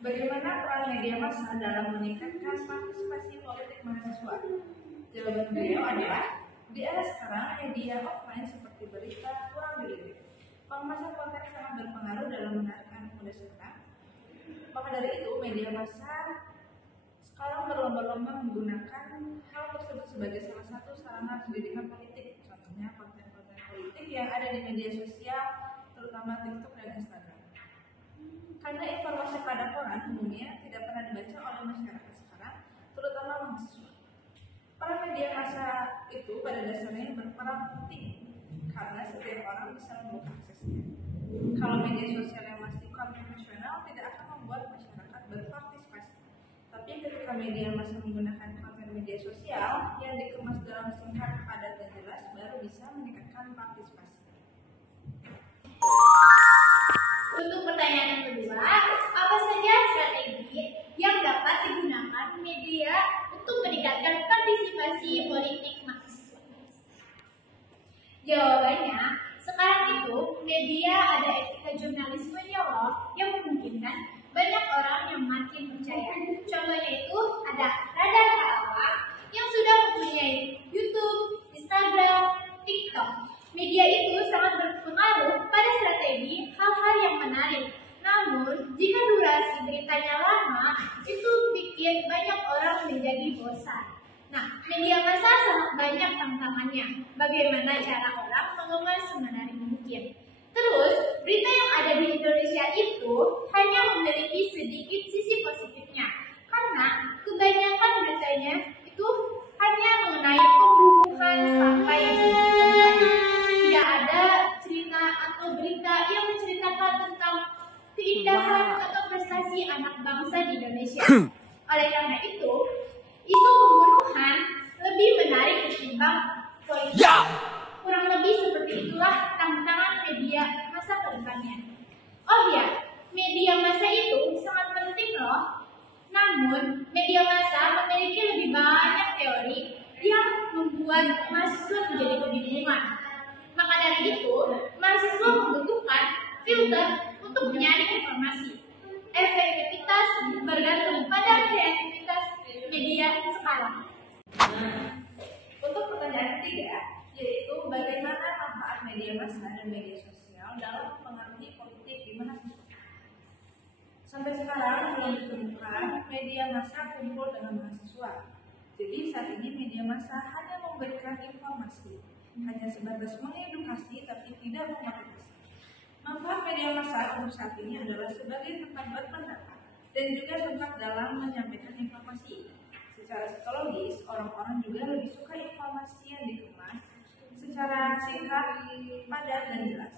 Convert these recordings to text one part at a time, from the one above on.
Bagaimana peran media massa dalam meningkatkan partisipasi politik mahasiswa? Jawaban beliau adalah, di era sekarang media offline seperti berita kurang dilirik. Pengemasan konten sangat berpengaruh dalam menarik anak muda sekarang. Maka dari itu, media massa sekarang berlomba-lomba menggunakan hal tersebut sebagai salah satu sarana pendidikan politik. Contohnya konten-konten politik yang ada di media sosial, terutama TikTok dan Instagram. Karena informasi pada koran umumnya tidak pernah dibaca oleh masyarakat sekarang, terutama mahasiswa. Para media massa itu pada dasarnya berperan penting karena setiap orang bisa membuka aksesnya. Kalau media sosial yang masih konvensional tidak akan membuat masyarakat berpartisipasi. Tapi ketika media massa menggunakan konten media sosial yang dikemas dalam singkat, padat, dan jelas, baru bisa meningkatkan partisipasi. Untuk pertanyaan kedua, apa saja strategi yang dapat digunakan media untuk meningkatkan partisipasi politik mahasiswa? Jawabannya, sekarang itu media ada etika jurnalismenya loh yang memungkinkan banyak orang yang makin percaya. Contohnya itu ada Radar Karawang yang sudah mempunyai YouTube, Instagram, TikTok. Media itu sangat berpengaruh pada strategi hal-hal yang menarik. Namun, jika durasi beritanya lama, itu bikin banyak orang menjadi bosan. Nah, media massa sangat banyak tantangannya. Bagaimana cara orang mengemas semenarik mungkin. Terus, berita yang ada di Indonesia itu hanya memiliki sedikit sisi positifnya. Karena kebanyakan beritanya itu hanya mengenai pembunuhan sampai pembunuhan. Tidak ada cerita atau berita yang menceritakan tentang keindahan atau prestasi anak bangsa di Indonesia. Oleh karena itu, isu pembunuhan lebih menarik ketimbang politik. Kurang lebih seperti itulah tantangan media massa ke depannya. Oh ya, media massa itu sangat penting loh. Namun, media massa memiliki lebih banyak teori yang membuat mahasiswa menjadi kebingungan. Maka dari itu, mahasiswa membutuhkan filter untuk menyaring informasi. Efektivitas bergantung pada kreativitas media sekarang. Untuk pertanyaan ketiga, yaitu bagaimana manfaat media massa dan media sosial dalam mempengaruhi politik di mahasiswa. Sampai sekarang belum ditemukan media massa kumpul dengan mahasiswa. Jadi saat ini media massa hanya memberikan informasi, hanya sebatas mengedukasi tapi tidak memotivasi. Manfaat media massa untuk saat ini adalah sebagai tempat berpendapat dan juga tempat dalam menyampaikan informasi. Secara psikologis, orang-orang juga lebih suka informasi yang dikemas secara singkat, padat, dan jelas.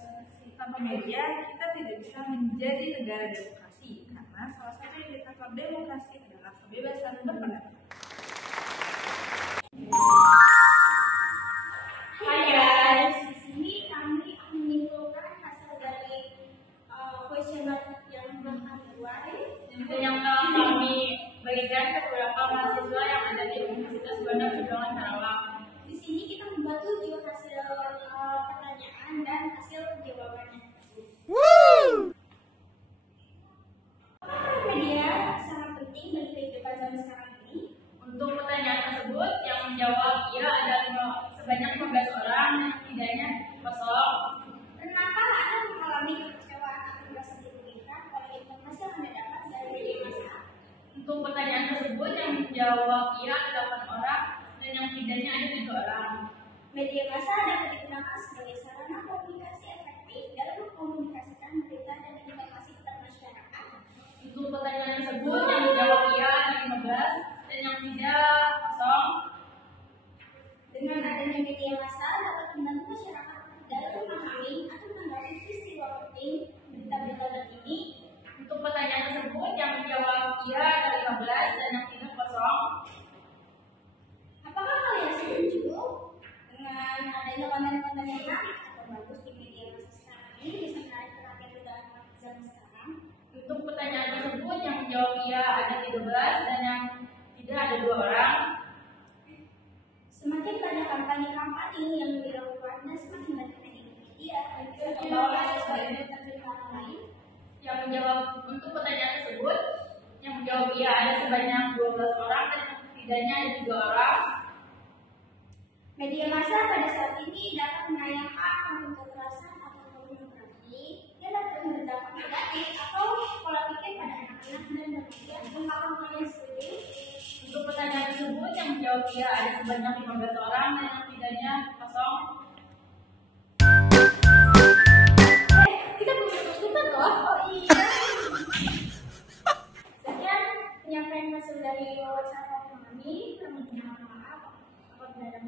Tanpa media, kita tidak bisa menjadi negara demokrasi karena salah satu indikator demokrasi adalah kebebasan berpendapat. Hai guys, di sini kami akan menyimpulkan hasil dari kuesioner yang telah kami buat dan yang telah kami berikan ke beberapa mahasiswa yang ada di Universitas Bandar Perjuangan Karawang. Di sini kita membuat 7 hasil pertanyaan dan hasil jawabannya. Media sangat penting bagi kehidupan zaman sekarang ini. Untuk pertanyaan tersebut, yang menjawab iya ada sebanyak 15 orang, yang tidaknya kosong. Kenapa Anda mengalami kekecewaan atau merasa dirugikan oleh informasi yang Anda dapat dari media massa? Untuk pertanyaan tersebut, yang menjawab iya ada 8 orang, dan yang tidaknya ada 3 orang. Media massa dapat digunakan sebagai sarana komunikasi efektif dalam mengkomunikasikan berita dan informasi kepada masyarakat. Untuk pertanyaan tersebut, yang menjawab iya ada 15, dan yang tidak kosong. Dengan adanya media massa dapat membantu masyarakat dalam memahami atau menanggapi peristiwa penting berita-berita terkini. Untuk pertanyaan tersebut, yang menjawab iya ada 15, dan yang tidak kosong. Apakah kalian setuju dengan adanya konten-konten yang menarik atau bagus di media massa sekarang ini bisa menarik perhatian kita zaman sekarang? Untuk pertanyaan tersebut, yang menjawab iya ada 13, dan yang tidak ada 2 orang. Semakin banyak kampanye-kampanye yang dilakukan dan semakin banyak media yang bisa membawa mahasiswa ini terjun ke hal lain. Yang menjawab untuk pertanyaan tersebut, iya ada sebanyak 12 orang dan yang tidaknya ada 3 orang. Media massa pada saat ini dapat menayangkan konten kekerasan atau pornografi yang dapat berdampak negatif atau pola pikir pada anak-anak dan remaja yang akan seperti Untuk pertanyaan tersebut yang menjawab iya ada sebanyak 15 orang dan yang tidaknya kosong. kita belum tutupan loh. Oh iya. Sekian penyampaian hasil dari wawancara kami. Kami mohon maaf apabila ada